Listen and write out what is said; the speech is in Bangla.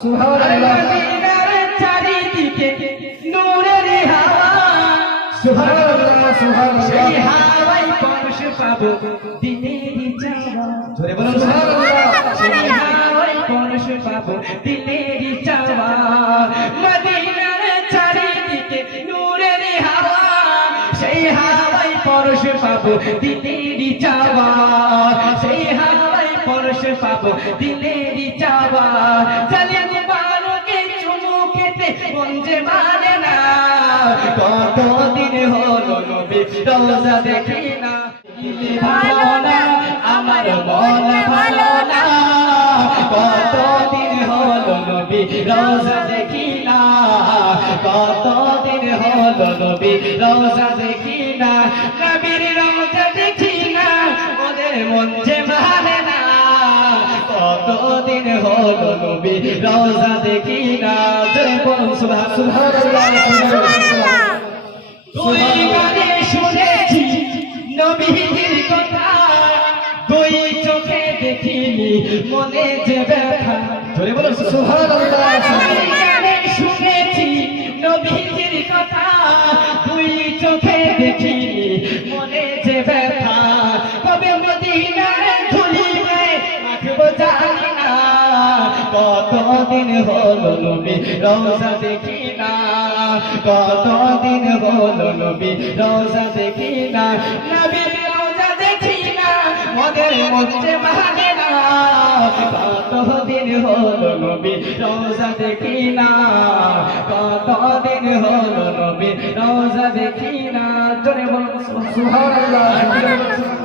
সুবহানাল্লাহ মদিনার চারিদিকে নূরের হাওয়া সুবহানাল্লাহ সুবহানাল্লাহ সেই হাওয়ায় পরশ পাবো দিলের চাওয়া জোরে বলুন সুবহানাল্লাহ সেই হাওয়ায় পরশ পাবো দিলের চাওয়া মদিনার চারিদিকে নূরের হাওয়া সেই হাওয়ায় পরশ পাবো দিলের চাওয়া সেই হাওয়ায় পরশ পাবো দিলের চাওয়া কতদিন হলো নবী রওজা দেখি না ভালো না আমার মন ভালো না কতদিন হলো নবী রওজা দেখি না কতদিন হলো নবী রওজা দেখি না নবীর রওজা দেখি না ওদের মন যে মানে না কতদিন হলো নবী রওজা দেখি না জয় বলুন সুবহানাল্লাহ দুই কানে শুনেছি নবীর কথা দুই চোখে দেখিনি মনে যে ব্যথা জোরে বলুন সুবহানাল্লাহ দুই কানে শুনেছি নবীর কথা দুই চোখে দেখিনি মনে যে ব্যথা কবে মদিনার ধুলিতে মাখবো জানি না কতদিন হলো নবী রওজা দেখি না কতদিন হলো নবী রওজা দেখি না নবীর রওজা দেখি না মনের মধ্যে মানে না কতদিন হলো নবী রওজা দেখি না কতদিন হলো নবী রওজা দেখি না জোরে বলুন সুবহানাল্লাহ